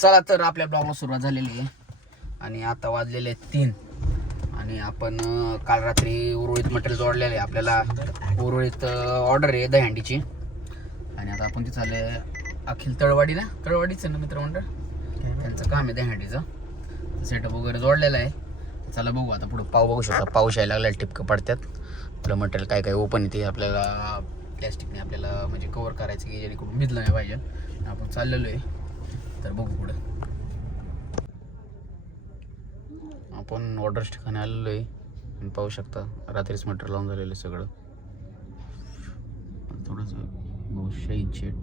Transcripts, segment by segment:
चला तर आपल्या ब्लॉगला सुरुवात झालेली आहे आणि आता वाजलेले 3 आणि आपण काल रात्री उरुळीत मटेरियल जोडलेलं आहे. आपल्याला उरुळीत ऑर्डर आहे दहीहंडीची आणि आता आपण तिथं आले अखिल तळवाडीला, तळवाडीच आहे ना मित्रमंडळ, त्यांचं काम आहे दहीहंडीचं. सेटअप वगैरे जोडलेलं आहे. चला बघू आता पुढं. बघू शकता पाऊस यायला लागला, टिपकं पडतात. आपलं मटेरियल काय काय ओपन येते, आपल्याला प्लॅस्टिकने आपल्याला म्हणजे कवर करायचं की जेणेकरून भिजलं नाही पाहिजे. आपण चाललेलो आहे तर बघू पुढं. आपण ऑर्डर्स ठिकाणी आलेलो आहे आणि पाहू शकता रात्रीच मटेरियल लावून झालेलं आहे सगळं. थोडंसं बहुत शहीद शेड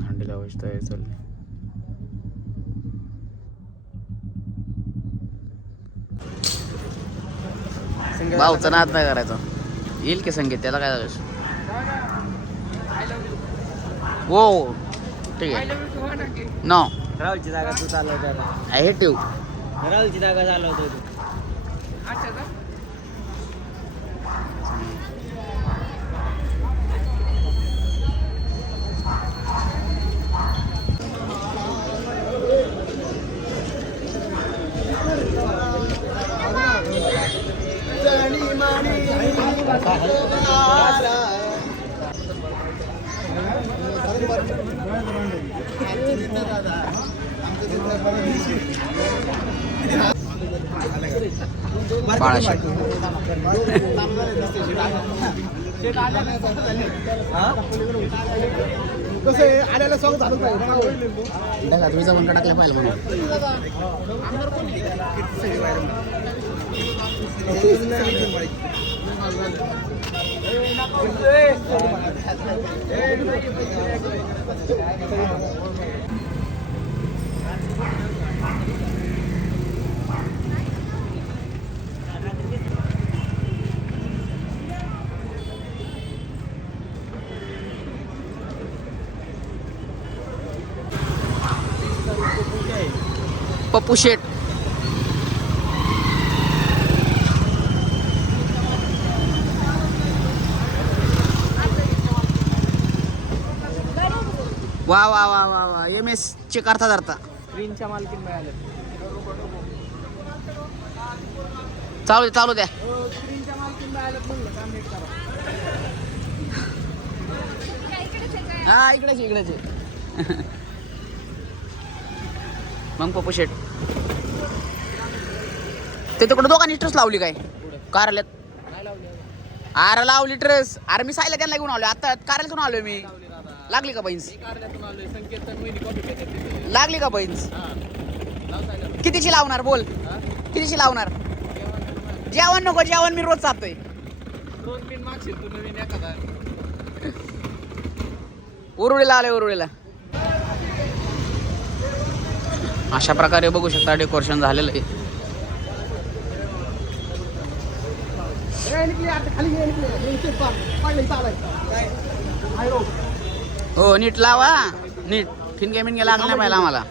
हंडी लावायची तयारी चालली. भाऊचा नाद नाही करायचा, येईल की संगीत, त्याला काय झालं. हो ठीक आहे. नो राहुलची जागा तू चालवतो, आय हेट यू. राहुलची जागा चालवतो तू. आल्याला स्वागत झालं तुझा पण टाकला पाहिजे म्हणून. पप्पू शेट वा वा वा वा वा MS चे करता धरता स्क्रीनच्या मालकीन मिळाले. चालू द्या, चालू द्या. स्क्रीनच्या मालकीन मिळाले म्हणलं काम नीट करा. हा इकडेच इकडेच मग पप्पू शेट ते तिकडे दोघांनी ट्रस लावली काय कारल्यात. अरे लावली ट्रस. अरे मी सायला त्यांना घेऊन आलो, आता कारला घेऊन आलोय मी. लागली का बहीन्स? लागली का बहीन्स? कितीची लावणार बोल, कितीची लावणार? जेवण नको, जेवण मी रोज चालतोय. उरुळीला आलोय, उरुळीला. अशा प्रकारे बघू शकता डेकोरेशन झालेलं आहे. हो नीट लावा, नीट ठिणगे मिणगे लागलं नाही पाहिजे आम्हाला.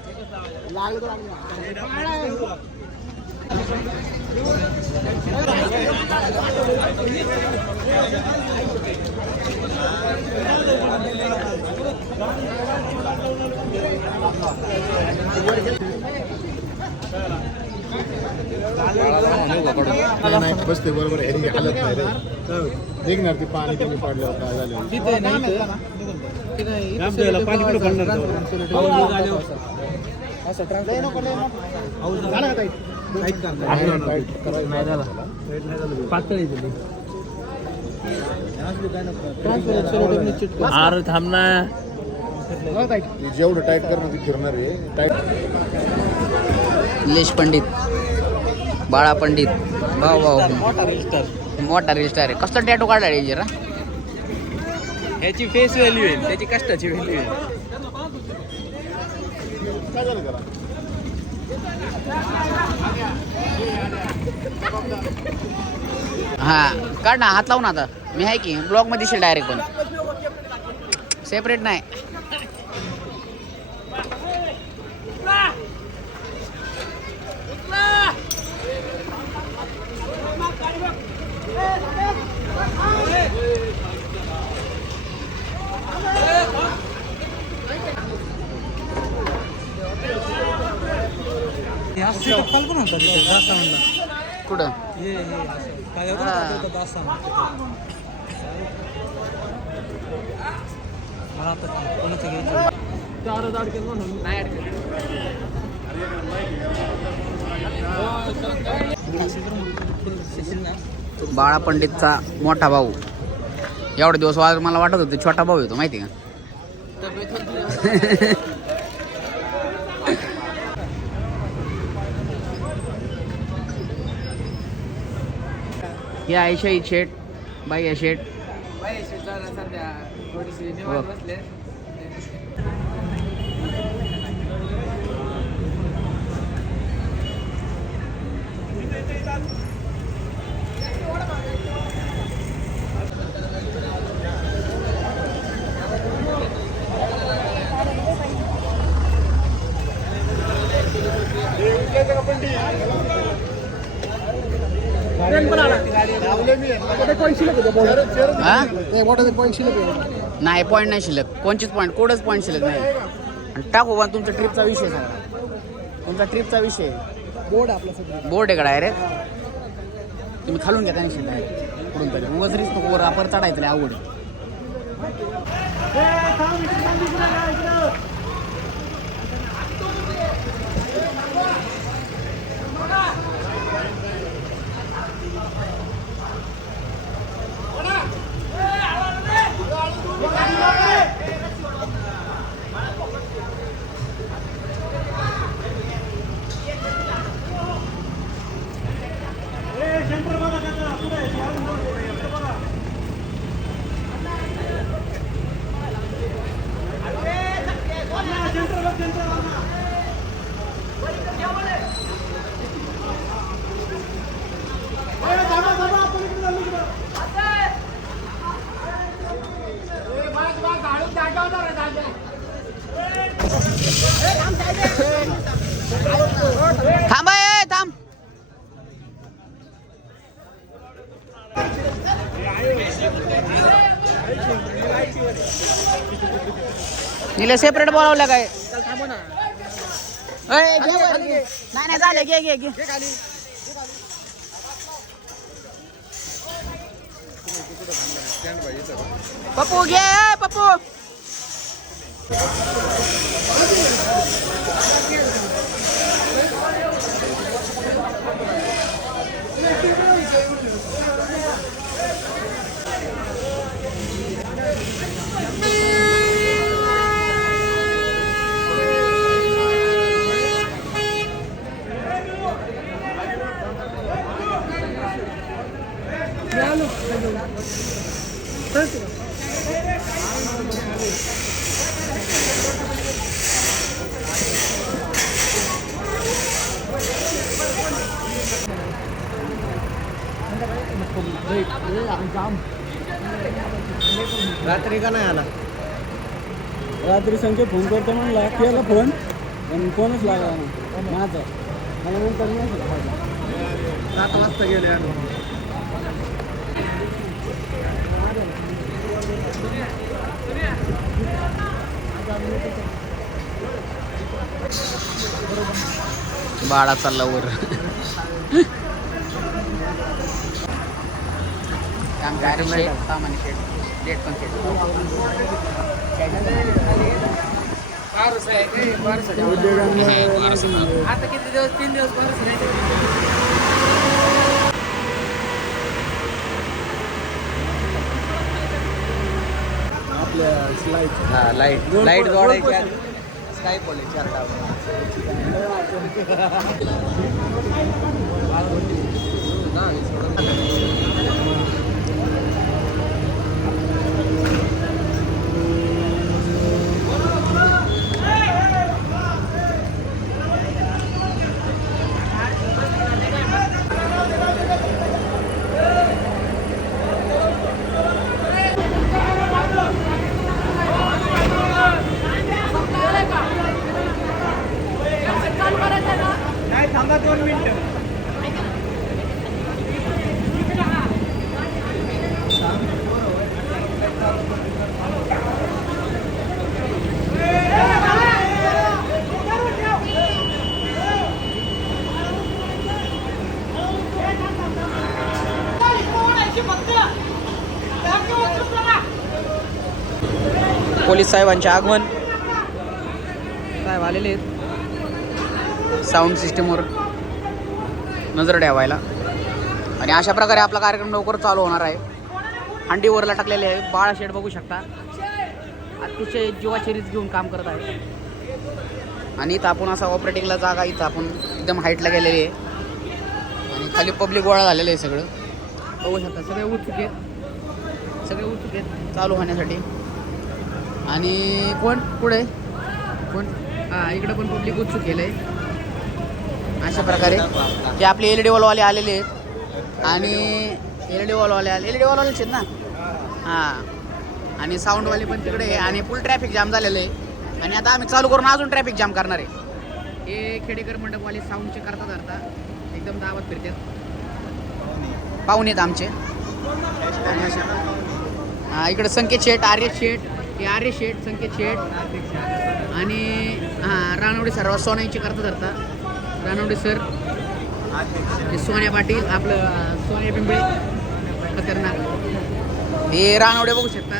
बसते बरोबर ह्यानी हालत नाही रे. निघणार ती पाणी कमी पडलं होतं काय झालं. पातळी दिली. अरे थांब ना, जेवढं टाईट करणं ती फिरणार आहे टाईट. निलेश पंडित, बाळा पंडित, भाऊ भाऊ मोठा रील स्टार आहे. कसला टॅटू काढला रे जरा. ह्याची फेस व्हॅल्यू आहे, त्याची कष्टाची व्हॅल्यू आहे. काय झालं त्याला? हा काढ ना, हात लावून. आता मी आहे की ब्लॉग मध्ये दिसेल डायरेक्ट, पण सेपरेट नाही. टप्पल पण होता तिथे दास्तानला. कुठं हे काय होतं हा. ना तिथं दास्तान मला आता कोणाचं घ्यायचं नाही बाळा पंडितचा मोठा भाऊ. एवढे दिवस मला वाटत होते छोटा भाऊ येतो माहिती का. हे आहे शहीद शेठ, बाई आहे शेठ. हो. हा? नाही पॉईंट नाही शिल्लक, कोणचीच पॉईंट कोडच पॉईंट शिल्लक नाही. आणि टाकू पण तुमच्या ट्रिपचा विषय सांगा, तुमचा ट्रिपचा विषय बोर्ड आपला सगळं बोर्ड आहे का डायरेक्ट. तुम्ही खालून घ्या त्यांनी शिल्लक कुठून तरी वजरीच नको वर अपर चढायचं लय अवघड आहे. थांब ए, थांब. निले सेपरेट बोलावलं काय. ए, घे वर, घे. नाही झालं घे घे घे. पप्पू घे पप्पू. रात्री का नाही आला. रात्री संजय फोन करतो म्हणला, केला फोन पण फोनच लागला ना माझा. मला नंतर नाही 7 वाजता गेले. बाळा चालला वर. सामान्य शेड डेट पण आता किती दिवस 3 दिवस आपल्या लाईट जोडायची. स्काय पॉले 4 थांबा 2 मिनिटं. पोलीस साहेबांचे आगमन. साहेब आलेले आहेत साऊंड सिस्टीमवर नजर ठेवायला. आणि अशा प्रकारे आपला कार्यक्रम लवकर चालू होणार आहे. हंडीवरला टाकलेले आहे. बाळा शेड बघू शकता, अतिशय जीवाची रिस्क घेऊन काम करत आहे. आणि इथं आपण असा ऑपरेटिंगला जागा इथं आपण एकदम हाईटला गेलेली आहे. आणि खाली पब्लिक गोळा झालेलं आहे. सगळं बघू शकता, सगळे उत्सुक आहेत चालू होण्यासाठी. आणि कोण पुढे कोण हां इकडं पण पब्लिक उत्सुक केलं आहे. अशा प्रकारे जे आपले LED वॉलवाले आलेले आहेत. आणि LED वॉलवालेच आहेत ना. हां आणि साऊंडवाले पण तिकडे आहे. आणि फुल ट्रॅफिक जाम झालेलं आहे. आणि आता आम्ही चालू करून अजून ट्रॅफिक जाम करणार आहे. हे खेडेकर मंडपवाले साऊंडचे करता एकदम दावत फिरतात. पाहुणे आहेत आमचे. हां इकडे संकेत शेठ, आर्य शेठ, संकेत शेठ आणि हां रानवडे सर्व सोन्याची करता रानवडे सर, सोन्या पाटील, आपलं सोन्या पिंपळे खतरनाक. हे रानवडे बघू शकता,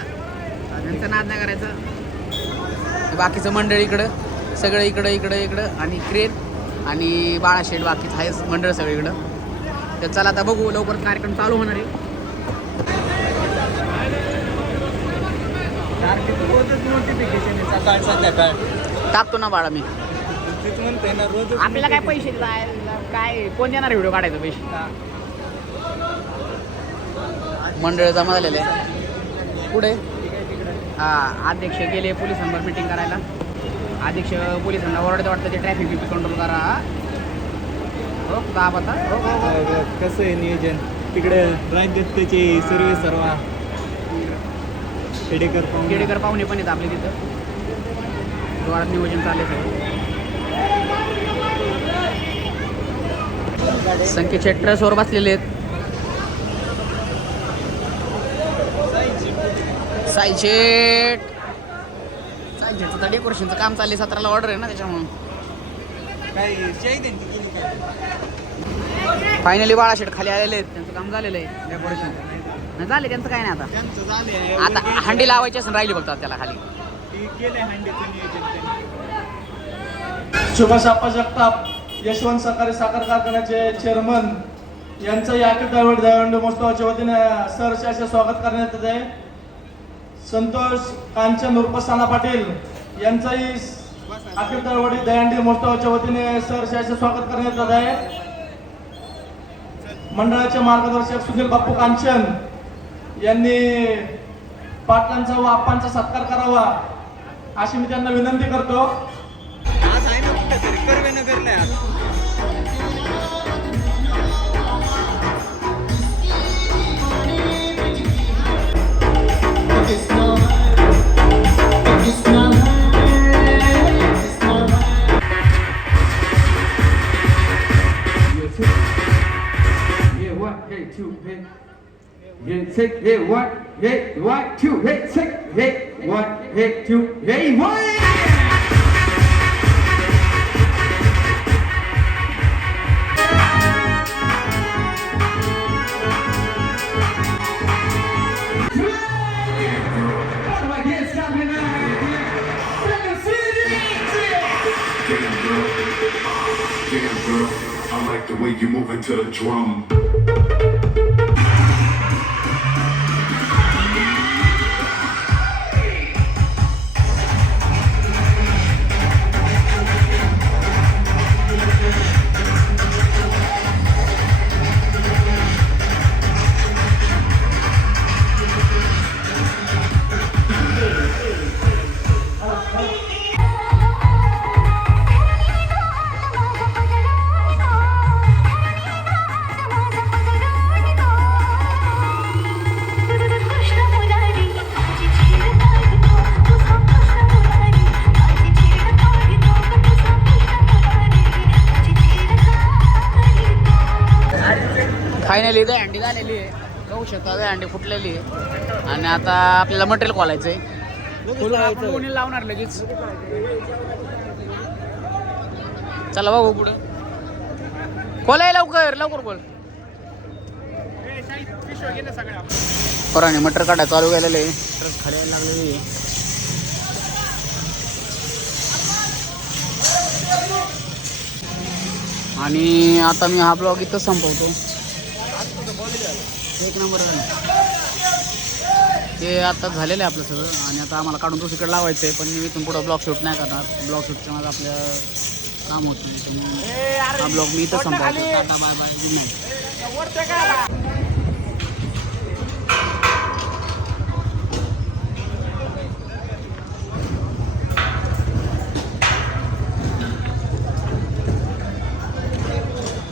त्यांचा नाद नाही करायचा. बाकीचं मंडळ इकडं सगळं इकडं आणि क्रेन आणि बाळाशेठ बाकीचं आहे मंडळ सगळं इकडं. तर चला आता बघू, लवकर कार्यक्रम चालू होणार आहे. सकाळ संध्याकाळ टाकतो ना बाळा मी. तेच म्हणते ना, रोज आपल्याला काय पैसे काय कोण देणार व्हिडिओ काढायचा पैसे. मंडळ जमा झालेलं आहे पुढे. हां अध्यक्ष गेले पोलिसांवर मीटिंग करायला. अध्यक्ष पोलिसांना ओरडते वाटतं ते ट्रॅफिक बिफिक कंट्रोल करा. हो दाब आता कसं आहे नियोजन तिकडे राज्यात त्याची सर्व खेडेकर पाहुणे पण आहेत आपले तिथं. जोरात नियोजन चालले सगळं. संकेत शेठ ट्रसवर बसलेले आहेत. साई शेठचं तर डेकोरेशनचं काम चालले. 17ला ऑर्डर आहे ना त्याच्यामुळं. फायनली बाळा शेठ खाली आलेले आहेत. त्यांचं काम झालेलं आहे डेकोरेशन. झाले त्यांचं काय नाही. आता हंडी लावायची असं राहिली बघतात त्याला खाली. सुभाष आप्पा जगताप, यशवंत सहकारी साखर कारखान्याचे चेअरमन यांचं या अखिल दहीहंडी महोत्सवाच्या वतीने सहर्ष असे स्वागत करण्यात येत आहे. संतोष कांचन उर्फ साना पाटील यांचंही अखिल दहीहंडी महोत्सवाच्या वतीने सहर्ष असे स्वागत करण्यात येत आहे. मंडळाचे मार्गदर्शक सुनील बाप्पू कांचन यांनी पाटलांचा व आप्पांचा सत्कार करावा अशी मी त्यांना विनंती करतो. आज आहे ना कुठेतरी कर्वेनगरला. Take it, what, hey, what, two, hey, take, hey, what, hey, two, hey, one. Damn girl, I like the way you move into the drum. Finally Dahihandi झालेली आहे. बघू शकता दहीहंडी फुटलेली आहे. आणि आता आपल्याला मटेरियल खोलायचं आहे. आपण लावणार लगेच. चला बघू पुढं. खोलाय लवकर खोल. पोराने मटर काढायला चालू केलेलं आहे. ट्रस खाली यायला लागलेली आहे. आणि आता मी हा ब्लॉग इथं संपवतो. एक नंबर झालं ते आता झालेलं आहे आपलं सगळं. आणि आता आम्हाला काढून दुसरीकडे लावायचं आहे, पण मी इथून पुढं ब्लॉग शूट नाही करणार. ब्लॉग शूटचं माझं आपलं काम होतं, त्यामुळे हा ब्लॉग मी इथं संपवतो. Tata bye bye, good night.